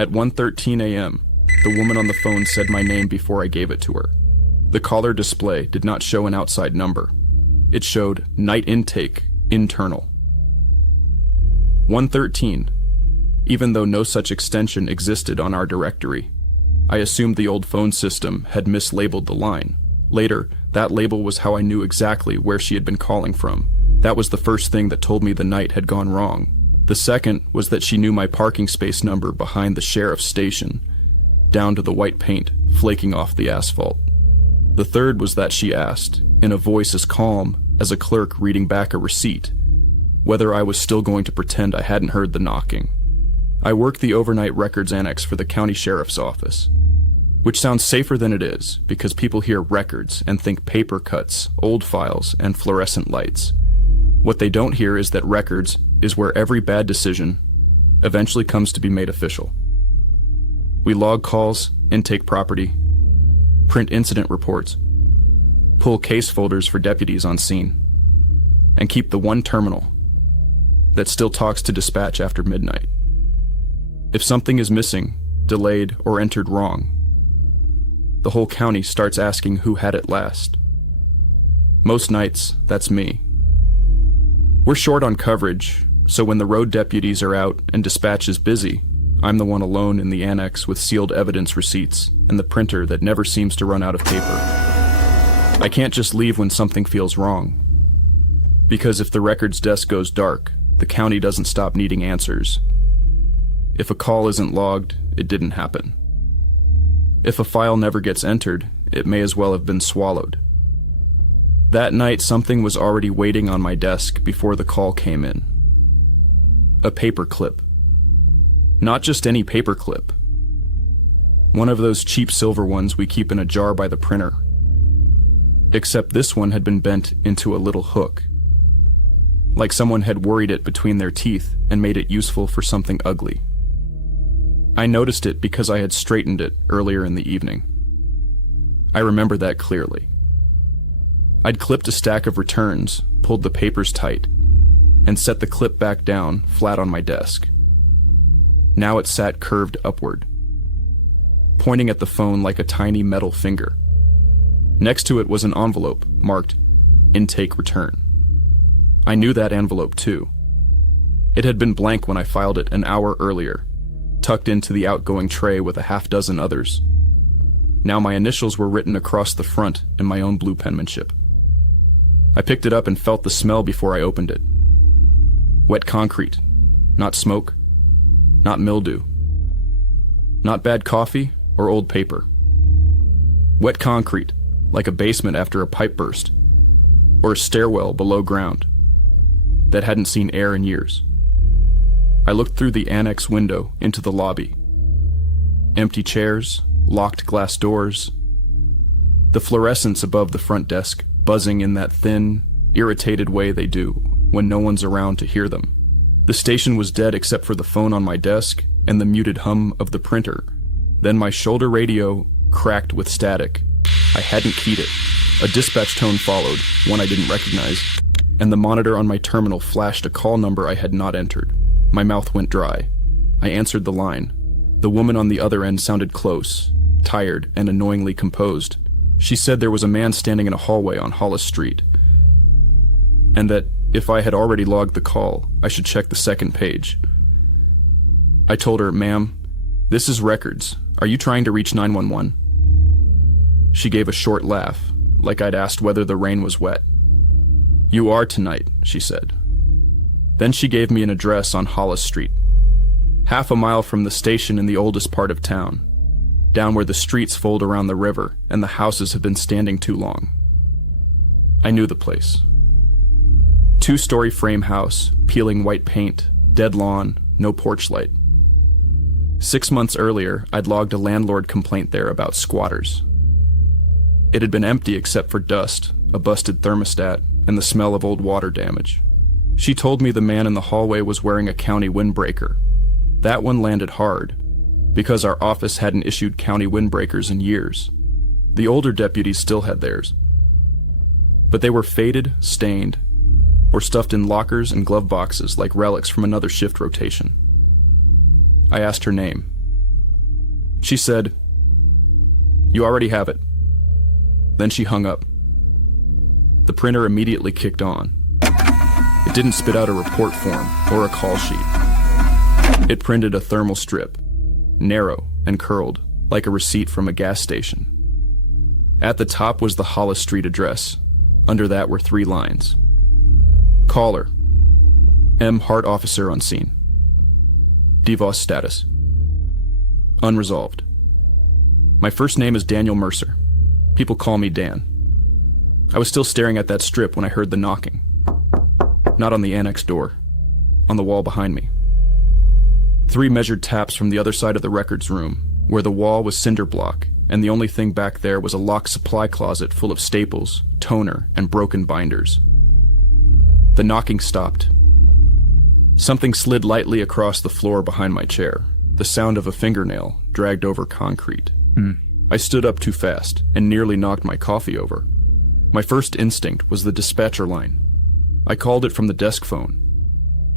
At 1:13 a.m., the woman on the phone said my name before I gave it to her. The caller display did not show an outside number. It showed night intake, internal. 113. Even though no such extension existed on our directory, I assumed the old phone system had mislabeled the line. Later, that label was how I knew exactly where she had been calling from. That was the first thing that told me the night had gone wrong. The second was that she knew my parking space number behind the sheriff's station, down to the white paint flaking off the asphalt. The third was that she asked, in a voice as calm as a clerk reading back a receipt, whether I was still going to pretend I hadn't heard the knocking. I worked the overnight records annex for the county sheriff's office, which sounds safer than it is because people hear records and think paper cuts, old files, and fluorescent lights. What they don't hear is that records is where every bad decision eventually comes to be made official. We log calls, intake property, print incident reports, pull case folders for deputies on scene, and keep the one terminal that still talks to dispatch after midnight. If something is missing, delayed, or entered wrong, the whole county starts asking who had it last. Most nights, that's me. We're short on coverage, so when the road deputies are out and dispatch is busy, I'm the one alone in the annex with sealed evidence receipts and the printer that never seems to run out of paper. I can't just leave when something feels wrong, because if the records desk goes dark, the county doesn't stop needing answers. If a call isn't logged, it didn't happen. If a file never gets entered, it may as well have been swallowed. That night, something was already waiting on my desk before the call came in. A paper clip. Not just any paper clip. One of those cheap silver ones we keep in a jar by the printer. Except this one had been bent into a little hook. Like someone had worried it between their teeth and made it useful for something ugly. I noticed it because I had straightened it earlier in the evening. I remember that clearly. I'd clipped a stack of returns, pulled the papers tight, and set the clip back down flat on my desk. Now it sat curved upward, pointing at the phone like a tiny metal finger. Next to it was an envelope marked Intake Return. I knew that envelope too. It had been blank when I filed it an hour earlier, tucked into the outgoing tray with a half-dozen others. Now my initials were written across the front in my own blue penmanship. I picked it up and felt the smell before I opened it. Wet concrete, not smoke, not mildew, not bad coffee or old paper. Wet concrete, like a basement after a pipe burst, or a stairwell below ground that hadn't seen air in years. I looked through the annex window into the lobby. Empty chairs, locked glass doors, the fluorescents above the front desk buzzing in that thin, irritated way they do when no one's around to hear them. The station was dead except for the phone on my desk and the muted hum of the printer. Then my shoulder radio cracked with static. I hadn't keyed it. A dispatch tone followed, one I didn't recognize, and the monitor on my terminal flashed a call number I had not entered. My mouth went dry. I answered the line. The woman on the other end sounded close, tired, and annoyingly composed. She said there was a man standing in a hallway on Hollis Street, and that if I had already logged the call, I should check the second page. I told her, "Ma'am, this is records. Are you trying to reach 911? She gave a short laugh, like I'd asked whether the rain was wet. "You are tonight," she said. Then she gave me an address on Hollis Street, half a mile from the station in the oldest part of town, down where the streets fold around the river and the houses have been standing too long. I knew the place. Two-story frame house, peeling white paint, dead lawn, no porch light. 6 months earlier, I'd logged a landlord complaint there about squatters. It had been empty except for dust, a busted thermostat, and the smell of old water damage. She told me the man in the hallway was wearing a county windbreaker. That one landed hard, because our office hadn't issued county windbreakers in years. The older deputies still had theirs. But they were faded, stained, or stuffed in lockers and glove boxes like relics from another shift rotation. I asked her name. She said, "You already have it." Then she hung up. The printer immediately kicked on. It didn't spit out a report form or a call sheet. It printed a thermal strip, narrow and curled, like a receipt from a gas station. At the top was the Hollis Street address. Under that were 3 lines. Caller: M. Hart officer on scene. DVOS status: unresolved. My first name is Daniel Mercer. People call me Dan. I was still staring at that strip when I heard the knocking. Not on the Annex door, on the wall behind me. 3 measured taps from the other side of the records room, where the wall was cinder block, and the only thing back there was a locked supply closet full of staples, toner, and broken binders. The knocking stopped. Something slid lightly across the floor behind my chair, the sound of a fingernail dragged over concrete. I stood up too fast and nearly knocked my coffee over. My first instinct was the dispatcher line. I called it from the desk phone,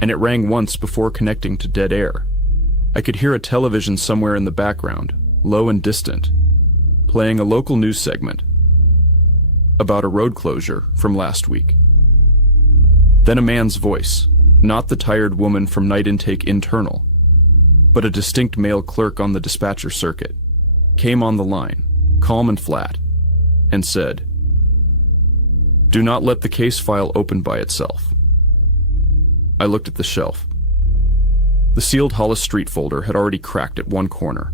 and it rang once before connecting to dead air. I could hear a television somewhere in the background, low and distant, playing a local news segment about a road closure from last week. Then a man's voice, not the tired woman from night intake internal, but a distinct male clerk on the dispatcher circuit, came on the line, calm and flat, and said, "Do not let the case file open by itself." I looked at the shelf. The sealed Hollis Street folder had already cracked at one corner.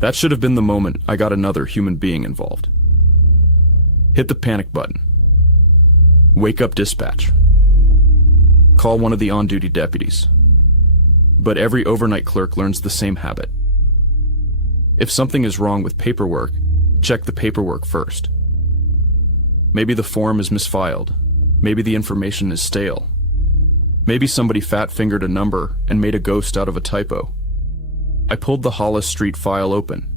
That should have been the moment I got another human being involved. Hit the panic button. Wake up dispatch. Call one of the on-duty deputies. But every overnight clerk learns the same habit. If something is wrong with paperwork, check the paperwork first. Maybe the form is misfiled. Maybe the information is stale. Maybe somebody fat-fingered a number and made a ghost out of a typo. I pulled the Hollis Street file open.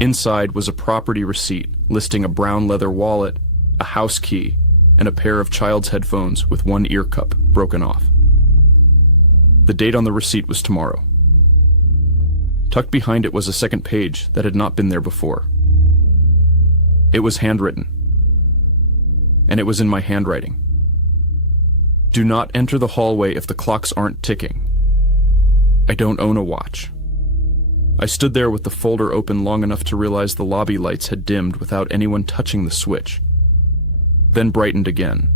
Inside was a property receipt listing a brown leather wallet, a house key, and a pair of child's headphones with one ear cup broken off. The date on the receipt was tomorrow. Tucked behind it was a second page that had not been there before. It was handwritten, and it was in my handwriting. Do not enter the hallway if the clocks aren't ticking. I don't own a watch. I stood there with the folder open long enough to realize the lobby lights had dimmed without anyone touching the switch, then brightened again.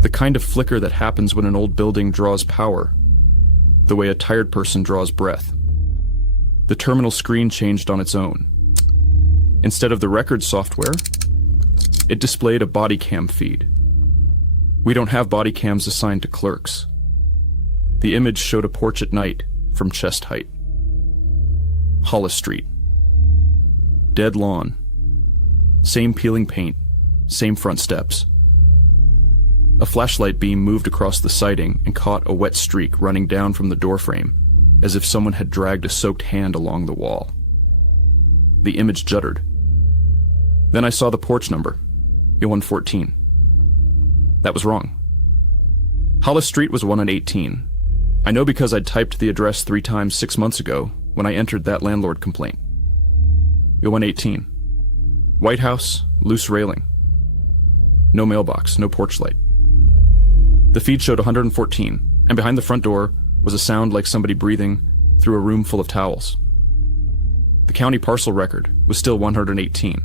The kind of flicker that happens when an old building draws power, the way a tired person draws breath. The terminal screen changed on its own. Instead of the record software, it displayed a body cam feed. We don't have body cams assigned to clerks. The image showed a porch at night from chest height. Hollis Street. Dead lawn. Same peeling paint, same front steps. A flashlight beam moved across the siding and caught a wet streak running down from the doorframe, as if someone had dragged a soaked hand along the wall. The image juddered. Then I saw the porch number, 114. That was wrong. Hollis Street was 118. I know because I'd typed the address 3 times 6 months ago when I entered that landlord complaint. 118. White house, loose railing. No mailbox, no porch light. The feed showed 114, and behind the front door was a sound like somebody breathing through a room full of towels. The county parcel record was still 118.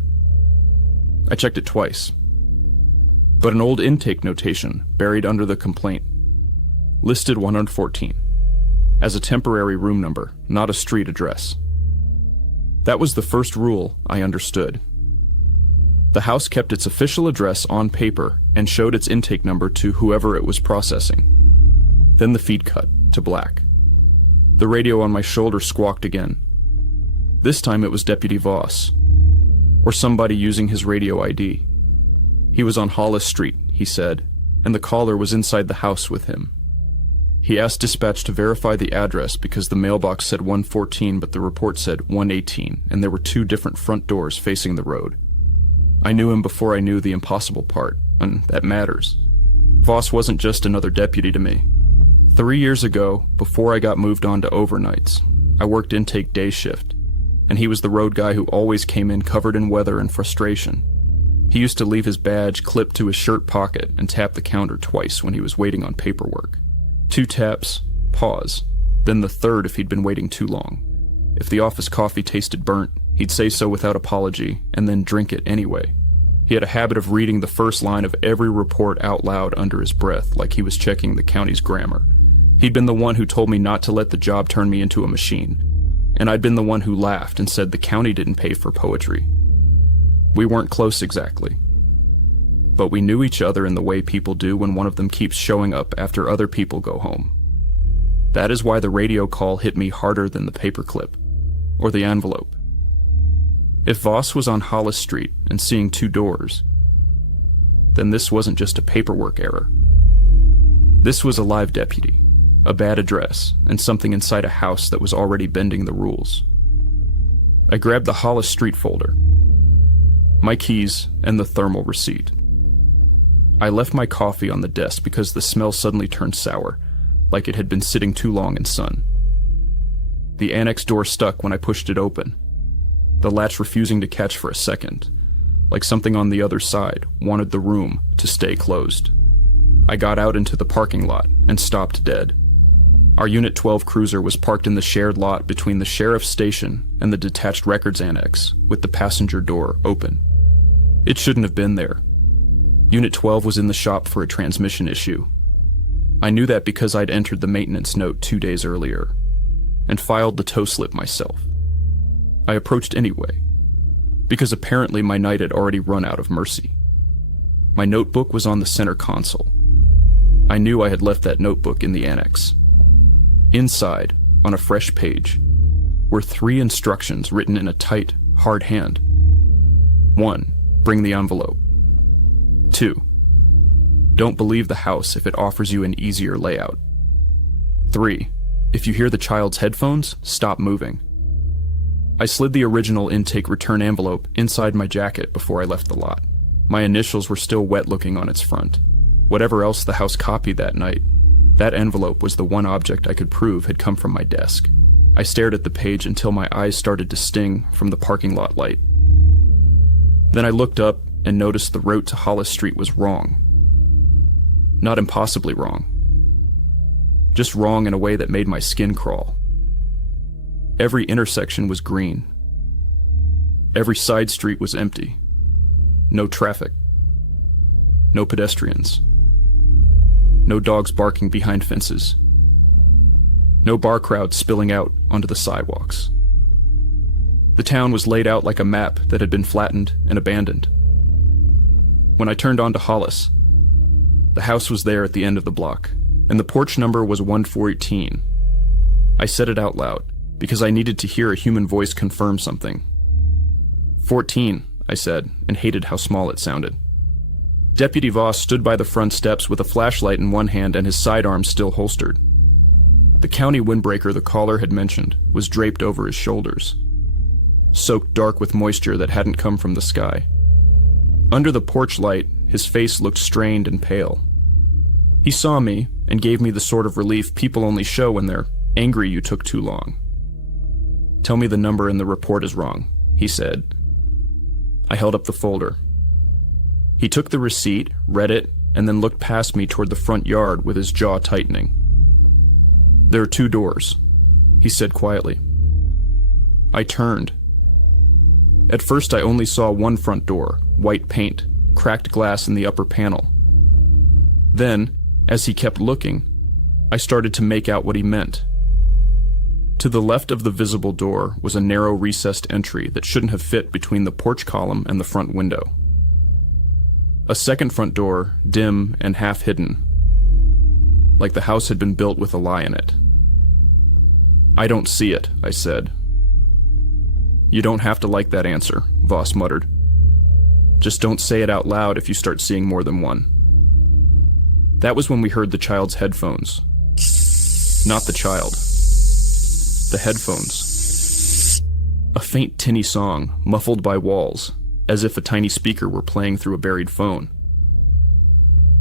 I checked it twice. But an old intake notation buried under the complaint listed 114 as a temporary room number, not a street address. That was the first rule I understood. The house kept its official address on paper and showed its intake number to whoever it was processing. Then the feed cut to black. The radio on my shoulder squawked again. This time it was Deputy Voss, or somebody using his radio ID. He was on Hollis Street, he said, and the caller was inside the house with him. He asked dispatch to verify the address because the mailbox said 114 but the report said 118, and there were 2 different front doors facing the road. I knew him before I knew the impossible part, and that matters. Voss wasn't just another deputy to me. 3 years ago, before I got moved on to overnights, I worked intake day shift, and he was the road guy who always came in covered in weather and frustration. He used to leave his badge clipped to his shirt pocket and tap the counter twice when he was waiting on paperwork. 2 taps, pause, then the third if he'd been waiting too long. If the office coffee tasted burnt, he'd say so without apology, and then drink it anyway. He had a habit of reading the first line of every report out loud under his breath, like he was checking the county's grammar. He'd been the one who told me not to let the job turn me into a machine, and I'd been the one who laughed and said the county didn't pay for poetry. We weren't close exactly, but we knew each other in the way people do when one of them keeps showing up after other people go home. That is why the radio call hit me harder than the paperclip, or the envelope. If Voss was on Hollis Street and seeing 2 doors, then this wasn't just a paperwork error. This was a live deputy, a bad address, and something inside a house that was already bending the rules. I grabbed the Hollis Street folder, my keys, and the thermal receipt. I left my coffee on the desk because the smell suddenly turned sour, like it had been sitting too long in sun. The annex door stuck when I pushed it open, the latch refusing to catch for a second, like something on the other side wanted the room to stay closed. I got out into the parking lot and stopped dead. Our Unit 12 cruiser was parked in the shared lot between the sheriff's station and the detached records annex, with the passenger door open. It shouldn't have been there. Unit 12 was in the shop for a transmission issue. I knew that because I'd entered the maintenance note 2 days earlier, and filed the tow slip myself. I approached anyway, because apparently my night had already run out of mercy. My notebook was on the center console. I knew I had left that notebook in the annex. Inside, on a fresh page, were 3 instructions written in a tight, hard hand. 1. Bring the envelope. 2. Don't believe the house if it offers you an easier layout. 3. If you hear the child's headphones, stop moving. I slid the original intake return envelope inside my jacket before I left the lot. My initials were still wet-looking on its front. Whatever else the house copied that night, that envelope was the one object I could prove had come from my desk. I stared at the page until my eyes started to sting from the parking lot light. Then I looked up and noticed the route to Hollis Street was wrong. Not impossibly wrong. Just wrong in a way that made my skin crawl. Every intersection was green. Every side street was empty. No traffic. No pedestrians. No dogs barking behind fences. No bar crowds spilling out onto the sidewalks. The town was laid out like a map that had been flattened and abandoned. When I turned onto Hollis, the house was there at the end of the block, and the porch number was 114. I said it out loud, because I needed to hear a human voice confirm something. 14, I said, and hated how small it sounded. Deputy Voss stood by the front steps with a flashlight in one hand and his sidearm still holstered. The county windbreaker the caller had mentioned was draped over his shoulders, soaked dark with moisture that hadn't come from the sky. Under the porch light, his face looked strained and pale. He saw me and gave me the sort of relief people only show when they're angry you took too long. "Tell me the number and the report is wrong," he said. I held up the folder. He took the receipt, read it, and then looked past me toward the front yard with his jaw tightening. "There are 2 doors," he said quietly. I turned. At first I only saw one front door, white paint, cracked glass in the upper panel. Then, as he kept looking, I started to make out what he meant. To the left of the visible door was a narrow recessed entry that shouldn't have fit between the porch column and the front window. A second front door, dim and half hidden, like the house had been built with a lie in it. "I don't see it," I said. "You don't have to like that answer," Voss muttered. "Just don't say it out loud if you start seeing more than one." That was when we heard the child's headphones. Not the child. The headphones. A faint tinny song, muffled by walls, as if a tiny speaker were playing through a buried phone.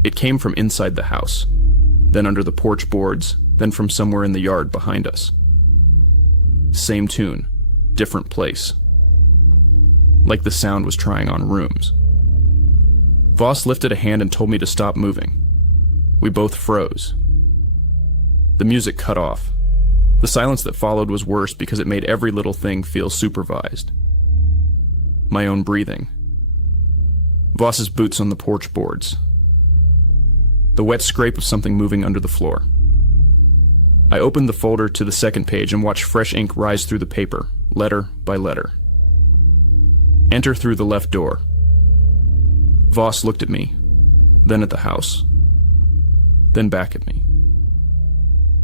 It came from inside the house, then under the porch boards, then from somewhere in the yard behind us. Same tune, different place. Like the sound was trying on rooms. Voss lifted a hand and told me to stop moving. We both froze. The music cut off. The silence that followed was worse because it made every little thing feel supervised. My own breathing. Voss's boots on the porch boards. The wet scrape of something moving under the floor. I opened the folder to the second page and watched fresh ink rise through the paper, letter by letter. Enter through the left door. Voss looked at me, then at the house, then back at me.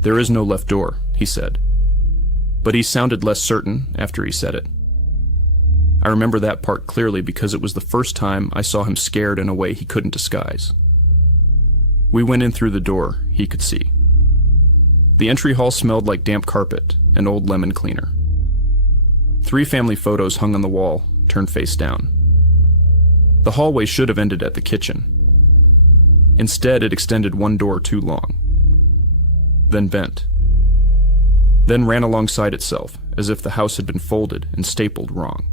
There is no left door, he said, but he sounded less certain after he said it. I remember that part clearly because it was the first time I saw him scared in a way he couldn't disguise. We went in through the door, he could see. The entry hall smelled like damp carpet and old lemon cleaner. 3 family photos hung on the wall, turned face down. The hallway should have ended at the kitchen. Instead, it extended one door too long, then bent, then ran alongside itself as if the house had been folded and stapled wrong.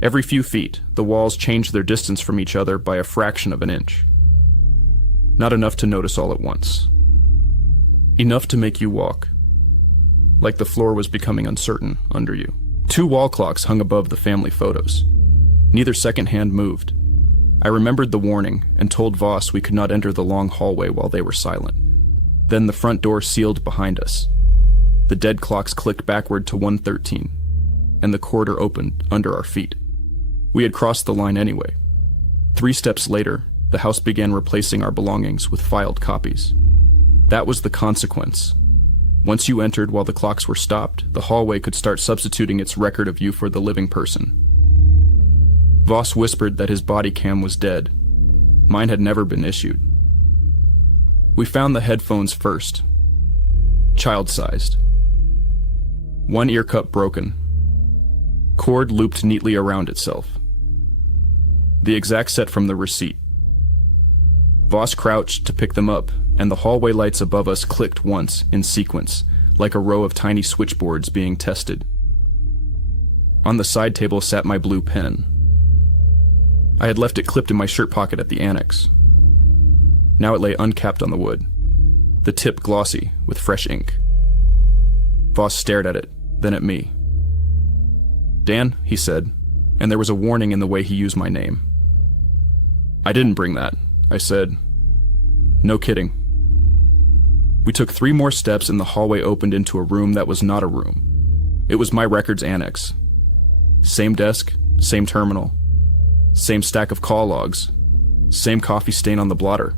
Every few feet, the walls changed their distance from each other by a fraction of an inch. Not enough to notice all at once. Enough to make you walk, like the floor was becoming uncertain under you. 2 wall clocks hung above the family photos. Neither second hand moved. I remembered the warning and told Voss we could not enter the long hallway while they were silent. Then the front door sealed behind us. The dead clocks clicked backward to 1:13, and the corridor opened under our feet. We had crossed the line anyway. 3 steps later, the house began replacing our belongings with filed copies. That was the consequence. Once you entered while the clocks were stopped, the hallway could start substituting its record of you for the living person. Voss whispered that his body cam was dead. Mine had never been issued. We found the headphones first. Child-sized. One ear cup broken. Cord looped neatly around itself. The exact set from the receipt. Voss crouched to pick them up, and the hallway lights above us clicked once in sequence, like a row of tiny switchboards being tested. On the side table sat my blue pen. I had left it clipped in my shirt pocket at the Annex. Now it lay uncapped on the wood, the tip glossy with fresh ink. Voss stared at it, then at me. "Dan," he said, and there was a warning in the way he used my name. "I didn't bring that," I said. "No kidding." We took 3 more steps and the hallway opened into a room that was not a room. It was my records annex. Same desk, same terminal, same stack of call logs, same coffee stain on the blotter,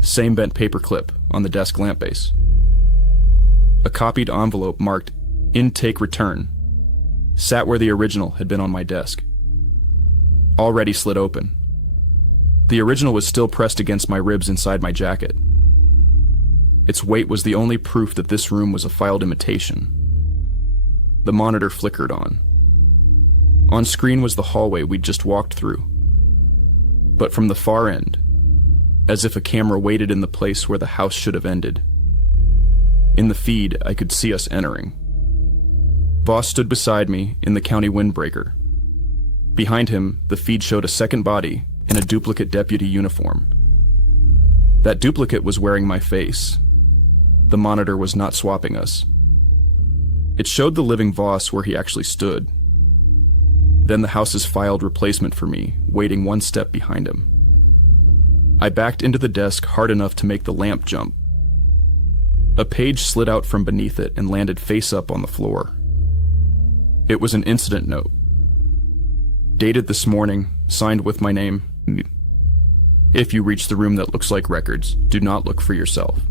same bent paper clip on the desk lamp base. A copied envelope marked "Intake Return" sat where the original had been on my desk. Already slid open. The original was still pressed against my ribs inside my jacket. Its weight was the only proof that this room was a filed imitation. The monitor flickered on. On screen was the hallway we'd just walked through. But from the far end, as if a camera waited in the place where the house should have ended. In the feed, I could see us entering. Voss stood beside me in the county windbreaker. Behind him, the feed showed a second body in a duplicate deputy uniform. That duplicate was wearing my face. The monitor was not swapping us. It showed the living Voss where he actually stood. Then the house's filed replacement for me, waiting 1 step behind him. I backed into the desk hard enough to make the lamp jump. A page slid out from beneath it and landed face up on the floor. It was an incident note. Dated this morning, signed with my name. "If you reach the room that looks like records, do not look for yourself."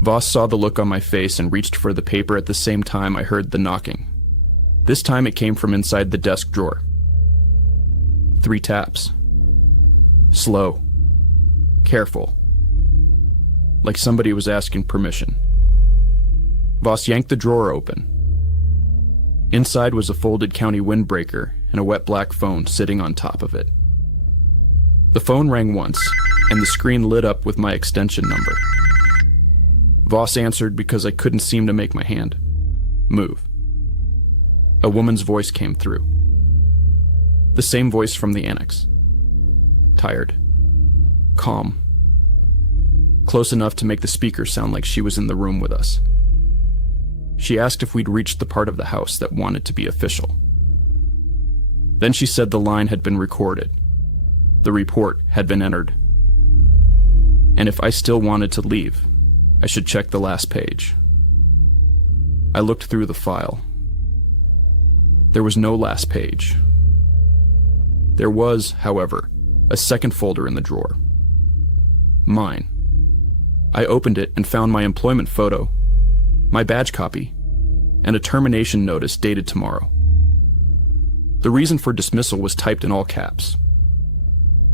Voss saw the look on my face and reached for the paper at the same time I heard the knocking. This time it came from inside the desk drawer. 3 taps. Slow. Careful. Like somebody was asking permission. Voss yanked the drawer open. Inside was a folded county windbreaker and a wet black phone sitting on top of it. The phone rang once, and the screen lit up with my extension number. Voss answered because I couldn't seem to make my hand. Move. A woman's voice came through. The same voice from the Annex. Tired. Calm. Close enough to make the speaker sound like she was in the room with us. She asked if we'd reached the part of the house that wanted to be official. Then she said the line had been recorded. The report had been entered. And if I still wanted to leave, I should check the last page. I looked through the file. There was no last page. There was, however, a second folder in the drawer. Mine. I opened it and found my employment photo, my badge copy, and a termination notice dated tomorrow. The reason for dismissal was typed in all caps.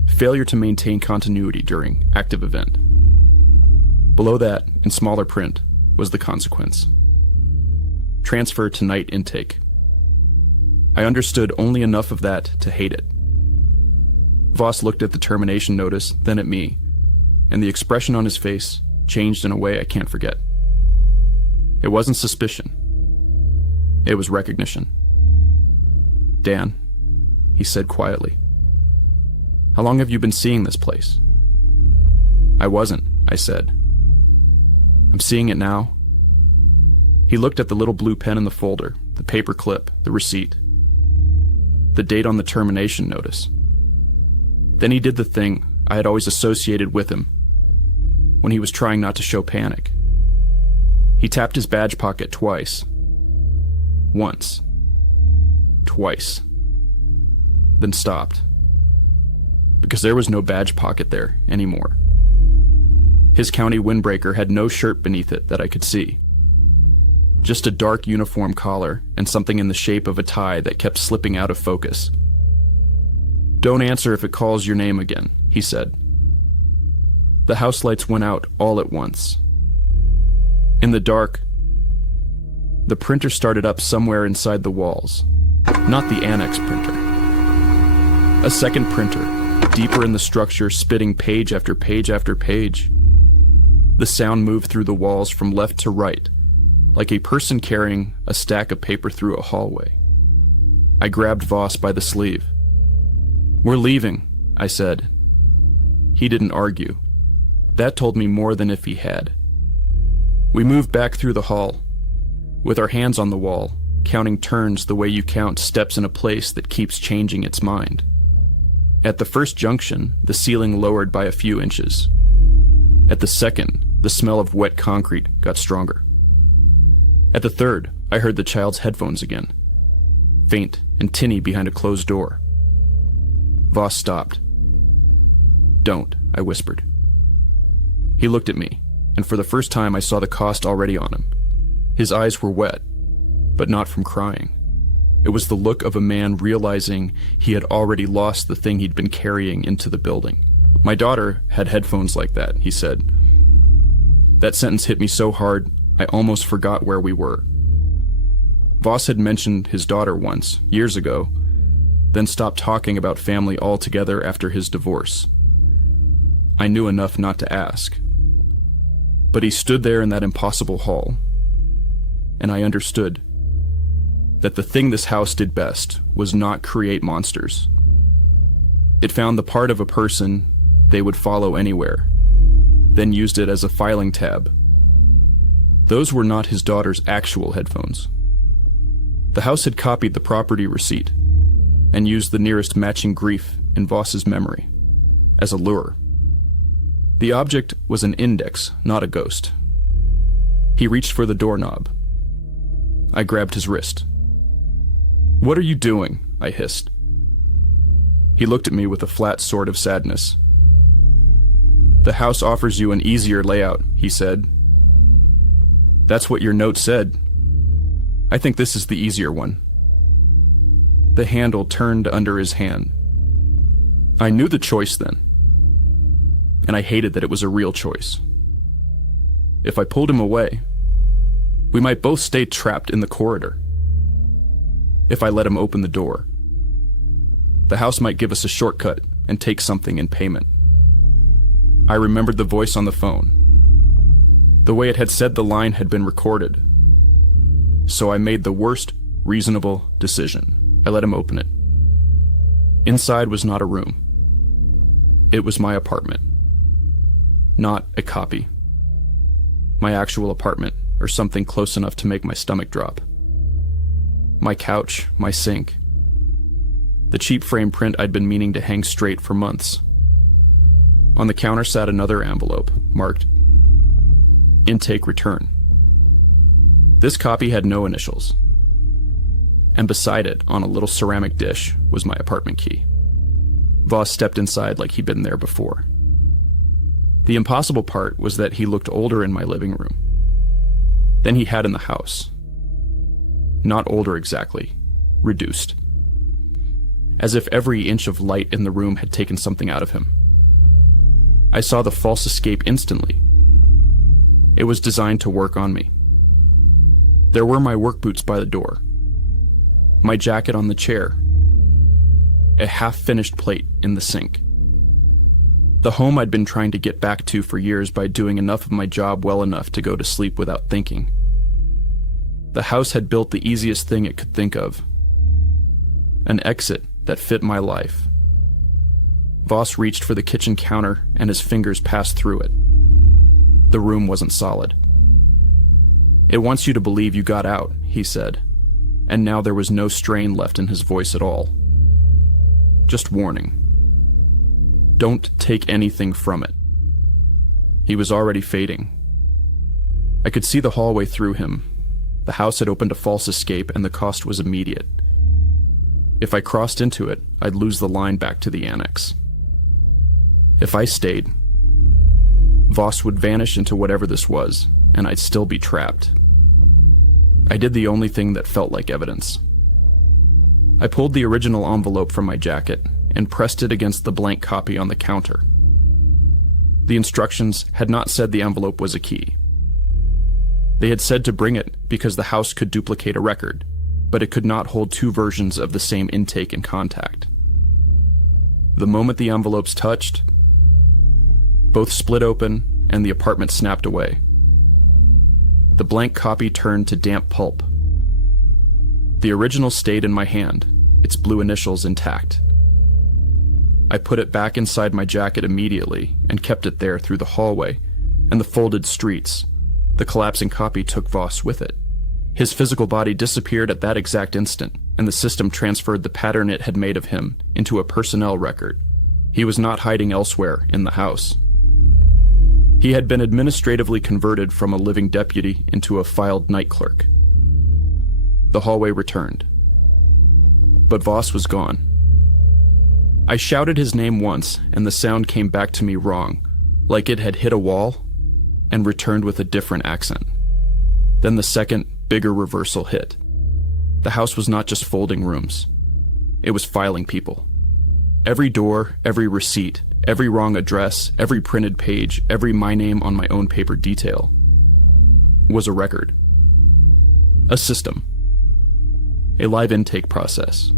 Failure to maintain continuity during active event. Below that, in smaller print, was the consequence. Transfer to night intake. I understood only enough of that to hate it. Voss looked at the termination notice, then at me, and the expression on his face changed in a way I can't forget. It wasn't suspicion. It was recognition. Dan, he said quietly. How long have you been seeing this place? I wasn't, I said. I'm seeing it now. He looked at the little blue pen in the folder, the paper clip, the receipt, the date on the termination notice. Then he did the thing I had always associated with him when he was trying not to show panic. He tapped his badge pocket twice. Once. Twice. Then stopped. Because there was no badge pocket there anymore. His county windbreaker had no shirt beneath it that I could see. Just a dark uniform collar and something in the shape of a tie that kept slipping out of focus. Don't answer if it calls your name again, he said. The house lights went out all at once. In the dark, the printer started up somewhere inside the walls. Not the Annex printer. A second printer, deeper in the structure, spitting page after page after page. The sound moved through the walls from left to right, like a person carrying a stack of paper through a hallway. I grabbed Voss by the sleeve. We're leaving, I said. He didn't argue. That told me more than if he had. We moved back through the hall, with our hands on the wall, counting turns the way you count steps in a place that keeps changing its mind. At the first junction, the ceiling lowered by a few inches. At the second, the smell of wet concrete got stronger. At the third, I heard the child's headphones again, faint and tinny behind a closed door. Voss stopped. Don't, I whispered. He looked at me, and for the first time I saw the cost already on him. His eyes were wet, but not from crying. It was the look of a man realizing he had already lost the thing he'd been carrying into the building. My daughter had headphones like that, he said. That sentence hit me so hard, I almost forgot where we were. Voss had mentioned his daughter once, years ago, then stopped talking about family altogether after his divorce. I knew enough not to ask. But he stood there in that impossible hall, and I understood that the thing this house did best was not create monsters. It found the part of a person they would follow anywhere, then used it as a filing tab. Those were not his daughter's actual headphones. The house had copied the property receipt and used the nearest matching grief in Voss's memory as a lure. The object was an index, not a ghost. He reached for the doorknob. I grabbed his wrist. What are you doing? I hissed. He looked at me with a flat sort of sadness. The house offers you an easier layout, he said. That's what your note said. I think this is the easier one. The handle turned under his hand. I knew the choice then, and I hated that it was a real choice. If I pulled him away, we might both stay trapped in the corridor. If I let him open the door, the house might give us a shortcut and take something in payment. I remembered the voice on the phone, the way it had said the line had been recorded. so I made the worst reasonable decision. I let him open it. Inside was not a room. It was my apartment. Not a copy. My actual apartment, or something close enough to make my stomach drop. My couch, my sink. The cheap frame print I'd been meaning to hang straight for months. On the counter sat another envelope, marked Intake Return. This copy had no initials. And beside it, on a little ceramic dish, was my apartment key. Voss stepped inside like he'd been there before. The impossible part was that he looked older in my living room than he had in the house. Not older exactly, reduced. As if every inch of light in the room had taken something out of him. I saw the false escape instantly. It was designed to work on me. There were my work boots by the door, my jacket on the chair, a half-finished plate in the sink. The home I'd been trying to get back to for years by doing enough of my job well enough to go to sleep without thinking. The house had built the easiest thing it could think of. An exit that fit my life. Voss reached for the kitchen counter and his fingers passed through it. The room wasn't solid. It wants you to believe you got out, he said, and now there was no strain left in his voice at all. Just warning. Don't take anything from it. He was already fading. I could see the hallway through him. The house had opened a false escape and the cost was immediate. If I crossed into it, I'd lose the line back to the Annex. If I stayed, Voss would vanish into whatever this was, and I'd still be trapped. I did the only thing that felt like evidence. I pulled the original envelope from my jacket and pressed it against the blank copy on the counter. The instructions had not said the envelope was a key. They had said to bring it because the house could duplicate a record, but it could not hold two versions of the same intake and contact. The moment the envelopes touched, both split open and the apartment snapped away. The blank copy turned to damp pulp. The original stayed in my hand, its blue initials intact. I put it back inside my jacket immediately and kept it there through the hallway and the folded streets. The collapsing copy took Voss with it. His physical body disappeared at that exact instant, and the system transferred the pattern it had made of him into a personnel record. He was not hiding elsewhere in the house. He had been administratively converted from a living deputy into a filed night clerk. The hallway returned. But Voss was gone. I shouted his name once, and the sound came back to me wrong, like it had hit a wall and returned with a different accent. Then the second, bigger reversal hit. The house was not just folding rooms. It was filing people. Every door, every receipt, every wrong address, every printed page, every my name on my own paper detail was a record. A system. A live intake process.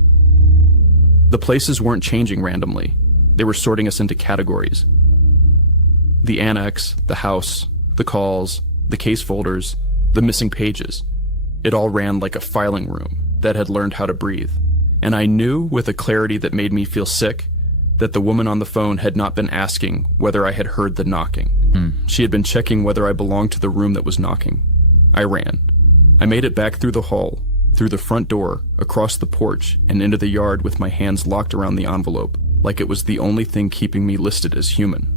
The places weren't changing randomly. They were sorting us into categories. The annex, the house, the calls, the case folders, the missing pages. It all ran like a filing room that had learned how to breathe. And I knew with a clarity that made me feel sick that the woman on the phone had not been asking whether I had heard the knocking. She had been checking whether I belonged to the room that was knocking. I ran. I made it back through the hall, through the front door, across the porch, and into the yard with my hands locked around the envelope, like it was the only thing keeping me listed as human.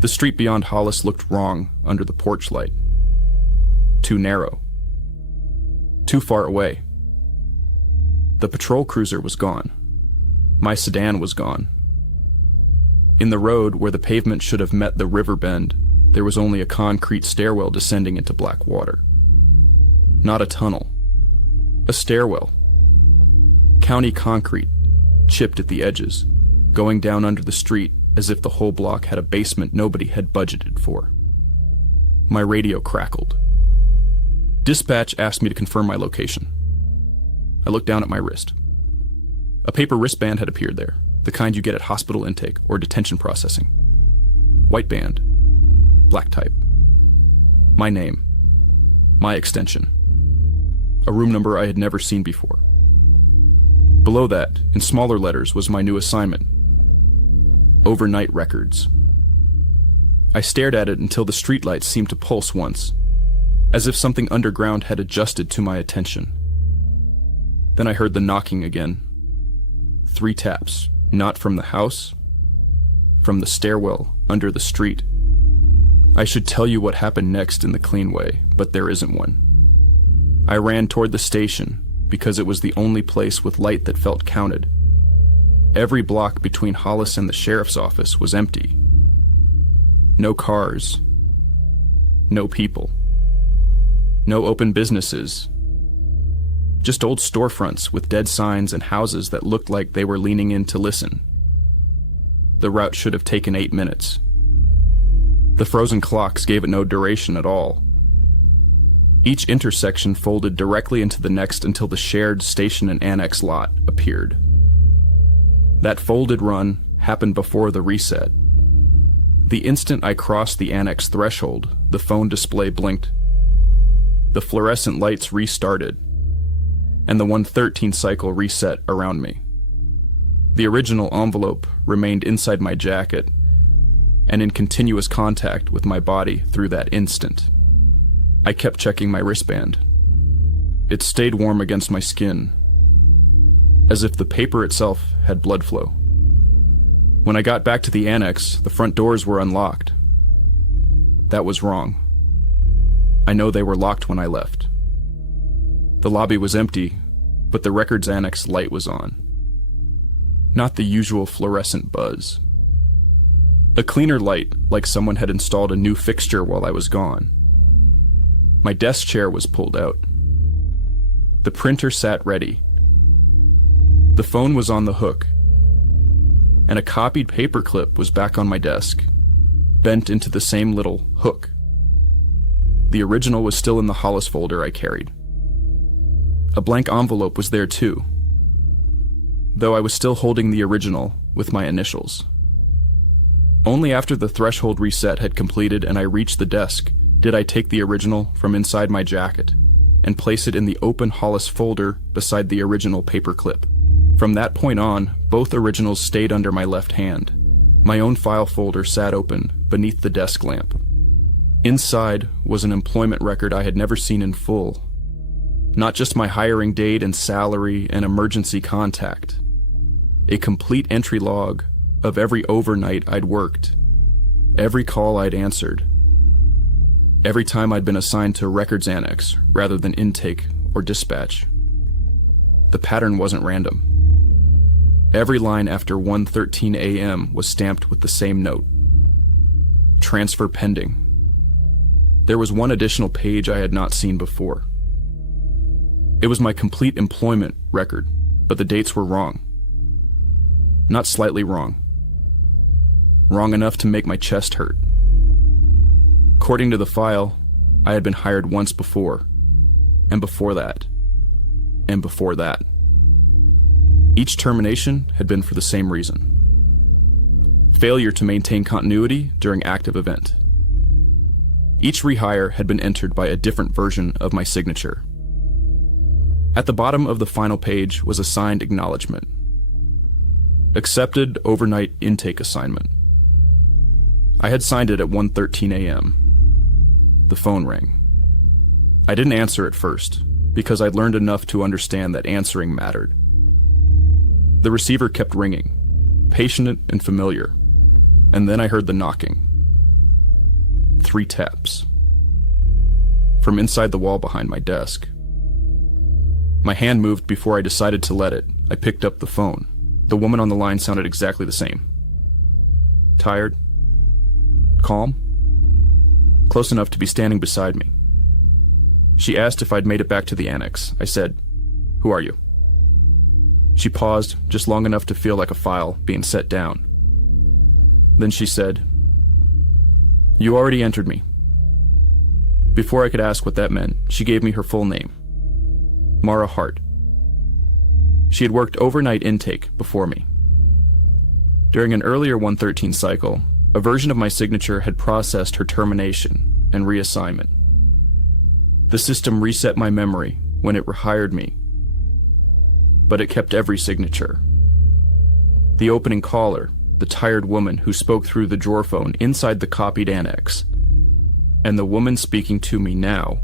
The street beyond Hollis looked wrong under the porch light. Too narrow. Too far away. The patrol cruiser was gone. My sedan was gone. In the road where the pavement should have met the river bend, there was only a concrete stairwell descending into black water. Not a tunnel. A stairwell. County concrete, chipped at the edges, going down under the street as if the whole block had a basement nobody had budgeted for. My radio crackled. Dispatch asked me to confirm my location. I looked down at my wrist. A paper wristband had appeared there, the kind you get at hospital intake or detention processing. White band. Black type. My name. My extension. a room number I had never seen before. Below that, in smaller letters, was my new assignment: overnight records. I stared at it until the streetlights seemed to pulse once, as if something underground had adjusted to my attention. Then I heard the knocking again. 3 taps, not from the house, from the stairwell under the street. I should tell you what happened next in the clean way, but there isn't one. I ran toward the station because it was the only place with light that felt counted. Every block between Hollis and the sheriff's office was empty. No cars. No people. No open businesses. Just old storefronts with dead signs and houses that looked like they were leaning in to listen. The route should have taken 8 minutes. The frozen clocks gave it no duration at all. Each intersection folded directly into the next until the shared station and annex lot appeared. That folded run happened before the reset. The instant I crossed the annex threshold, the phone display blinked. The fluorescent lights restarted, and the 113 cycle reset around me. The original envelope remained inside my jacket and in continuous contact with my body through that instant. I kept checking my wristband. It stayed warm against my skin, as if the paper itself had blood flow. When I got back to the annex, the front doors were unlocked. That was wrong. I know they were locked when I left. The lobby was empty, but the records annex light was on. Not the usual fluorescent buzz. A cleaner light, like someone had installed a new fixture while I was gone. My desk chair was pulled out. The printer sat ready. The phone was on the hook, and a copied paperclip was back on my desk, bent into the same little hook. The original was still in the Hollis folder I carried. A blank envelope was there too, though I was still holding the original with my initials. Only after the threshold reset had completed and I reached the desk did I take the original from inside my jacket and place it in the open Hollis folder beside the original paperclip. From that point on, both originals stayed under my left hand. My own file folder sat open beneath the desk lamp. Inside was an employment record I had never seen in full. Not just my hiring date and salary and emergency contact. A complete entry log of every overnight I'd worked, every call I'd answered, every time I'd been assigned to records annex rather than intake or dispatch. The pattern wasn't random. Every line after 1:13 a.m. was stamped with the same note: transfer pending. There was one additional page I had not seen before. It was my complete employment record, but the dates were wrong. Not slightly wrong. Wrong enough to make my chest hurt. According to the file, I had been hired once before, and before that, and before that. Each termination had been for the same reason: failure to maintain continuity during active event. Each rehire had been entered by a different version of my signature. At the bottom of the final page was a signed acknowledgement: accepted overnight intake assignment. I had signed it at 1:13 a.m. The phone rang. I didn't answer at first, because I'd learned enough to understand that answering mattered. The receiver kept ringing, patient and familiar, and then I heard the knocking. 3 taps. From inside the wall behind my desk. My hand moved before I decided to let it. I picked up the phone. The woman on the line sounded exactly the same. Tired? Calm? Close enough to be standing beside me. She asked if I'd made it back to the annex. I said, "Who are you?" She paused just long enough to feel like a file being set down. Then she said, "You already entered me." Before I could ask what that meant, she gave me her full name: Mara Hart. She had worked overnight intake before me. During an earlier 113 cycle, a version of my signature had processed her termination and reassignment. The system reset my memory, when it rehired me, but it kept every signature. The opening caller, the tired woman who spoke through the drawer phone inside the copied annex, and the woman speaking to me now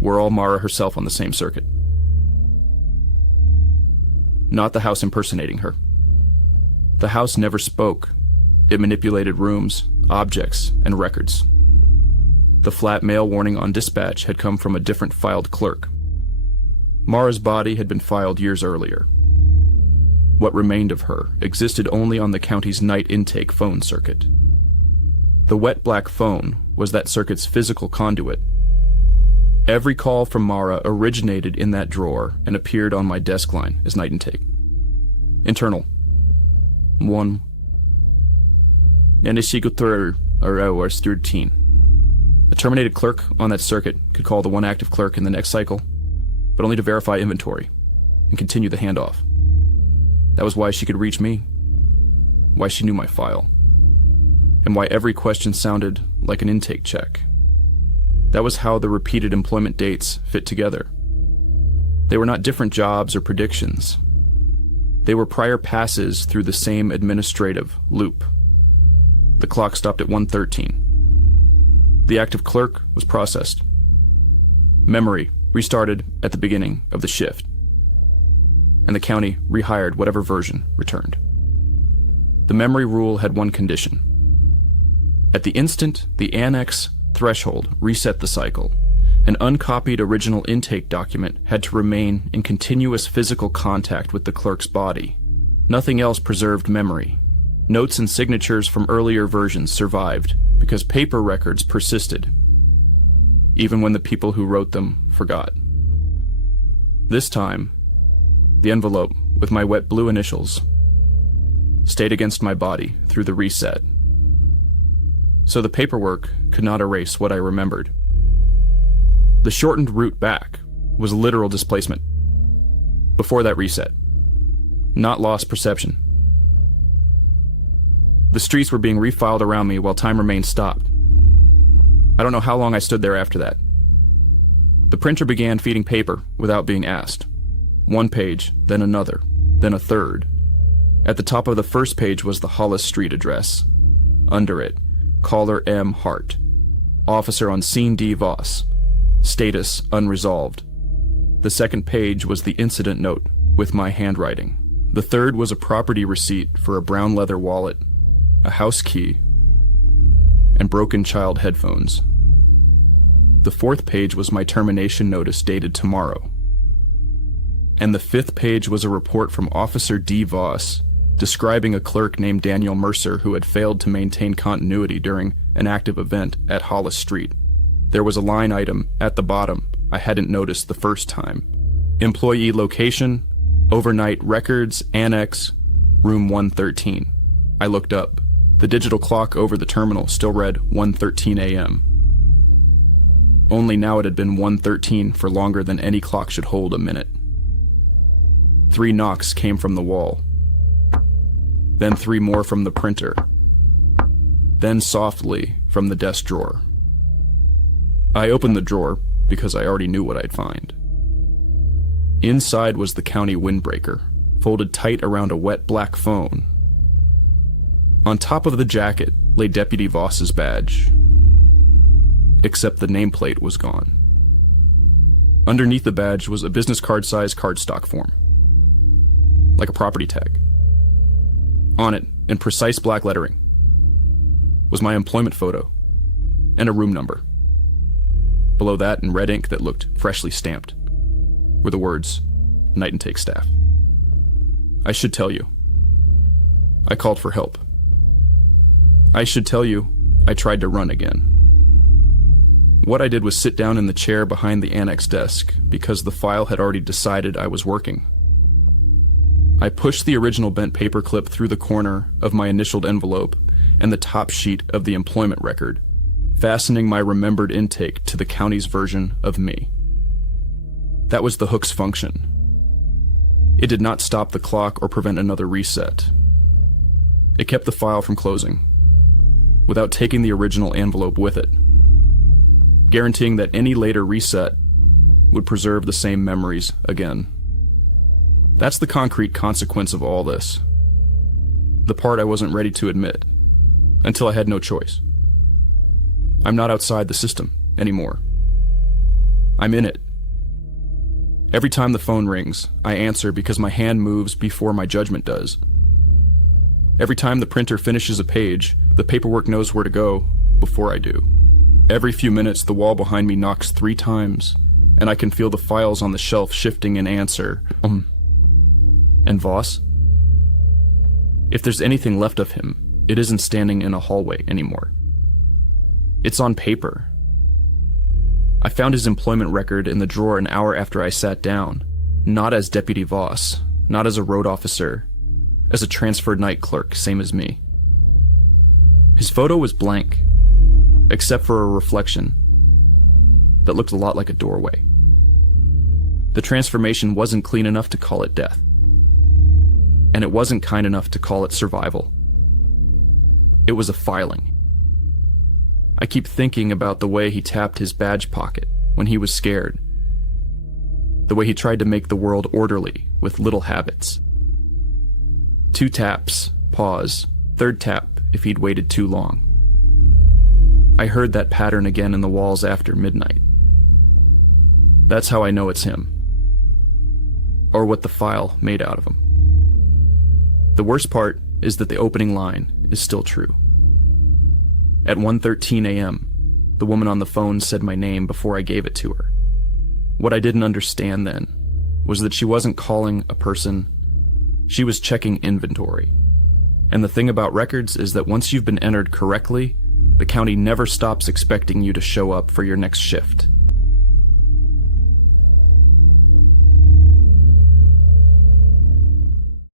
were all Mara herself on the same circuit. Not the house impersonating her. The house never spoke. It manipulated rooms, objects, and records. The flat mail warning on dispatch had come from a different filed clerk. Mara's body had been filed years earlier. What remained of her existed only on the county's night intake phone circuit. The wet black phone was that circuit's physical conduit. Every call from Mara originated in that drawer and appeared on my desk line as night intake. Internal. 1. Hours 13. A terminated clerk on that circuit could call the one active clerk in the next cycle, but only to verify inventory and continue the handoff. That was why she could reach me, why she knew my file, and why every question sounded like an intake check. That was how the repeated employment dates fit together. They were not different jobs or predictions. They were prior passes through the same administrative loop. The clock stopped at 1:13. The active clerk was processed. Memory restarted at the beginning of the shift, and the county rehired whatever version returned. The memory rule had one condition. At the instant the annex threshold reset the cycle, an uncopied original intake document had to remain in continuous physical contact with the clerk's body. Nothing else preserved memory. Notes and signatures from earlier versions survived because paper records persisted, even when the people who wrote them forgot. This time, the envelope with my wet blue initials stayed against my body through the reset, so the paperwork could not erase what I remembered. The shortened route back was literal displacement. Before that reset, not lost perception. The streets were being refiled around me while time remained stopped. I don't know how long I stood there after that. The printer began feeding paper without being asked. One page, then another, then a third. At the top of the first page was the Hollis Street address. Under it, caller M. Hart, officer on scene D. Voss, status unresolved. The second page was the incident note with my handwriting. The third was a property receipt for a brown leather wallet, a house key, and broken child headphones. The fourth page was my termination notice dated tomorrow. And the fifth page was a report from Officer D. Voss describing a clerk named Daniel Mercer who had failed to maintain continuity during an active event at Hollis Street. There was a line item at the bottom I hadn't noticed the first time. Employee location, overnight records, annex, room 113. I looked up. The digital clock over the terminal still read 1:13 a.m. Only now it had been 1:13 for longer than any clock should hold a minute. 3 knocks came from the wall. Then 3 more from the printer. Then softly from the desk drawer. I opened the drawer because I already knew what I'd find. Inside was the county windbreaker, folded tight around a wet black phone. On top of the jacket lay Deputy Voss's badge, except the nameplate was gone. Underneath the badge was a business card-size cardstock form, like a property tag. On it, in precise black lettering, was my employment photo and a room number. Below that, in red ink that looked freshly stamped, were the words, Night Intake Staff. I should tell you, I called for help. I should tell you, I tried to run again. What I did was sit down in the chair behind the annex desk because the file had already decided I was working. I pushed the original bent paperclip through the corner of my initialed envelope and the top sheet of the employment record, fastening my remembered intake to the county's version of me. That was the hook's function. It did not stop the clock or prevent another reset. It kept the file from closing, without taking the original envelope with it, guaranteeing that any later reset would preserve the same memories again. That's the concrete consequence of all this. The part I wasn't ready to admit, until I had no choice. I'm not outside the system anymore. I'm in it. Every time the phone rings, I answer because my hand moves before my judgment does. Every time the printer finishes a page, the paperwork knows where to go before I do. Every few minutes, the wall behind me knocks 3 times, and I can feel the files on the shelf shifting in answer. And Voss? If there's anything left of him, it isn't standing in a hallway anymore. It's on paper. I found his employment record in the drawer an hour after I sat down, not as Deputy Voss, not as a road officer, as a transferred night clerk, same as me. His photo was blank, except for a reflection that looked a lot like a doorway. The transformation wasn't clean enough to call it death, and it wasn't kind enough to call it survival. It was a filing. I keep thinking about the way he tapped his badge pocket when he was scared, the way he tried to make the world orderly with little habits. 2 taps, pause, 3rd tap if he'd waited too long. I heard that pattern again in the walls after midnight. That's how I know it's him, or what the file made out of him. The worst part is that the opening line is still true. At 1:13 a.m., the woman on the phone said my name before I gave it to her. What I didn't understand then was that she wasn't calling a person, she was checking inventory. And the thing about records is that once you've been entered correctly, the county never stops expecting you to show up for your next shift.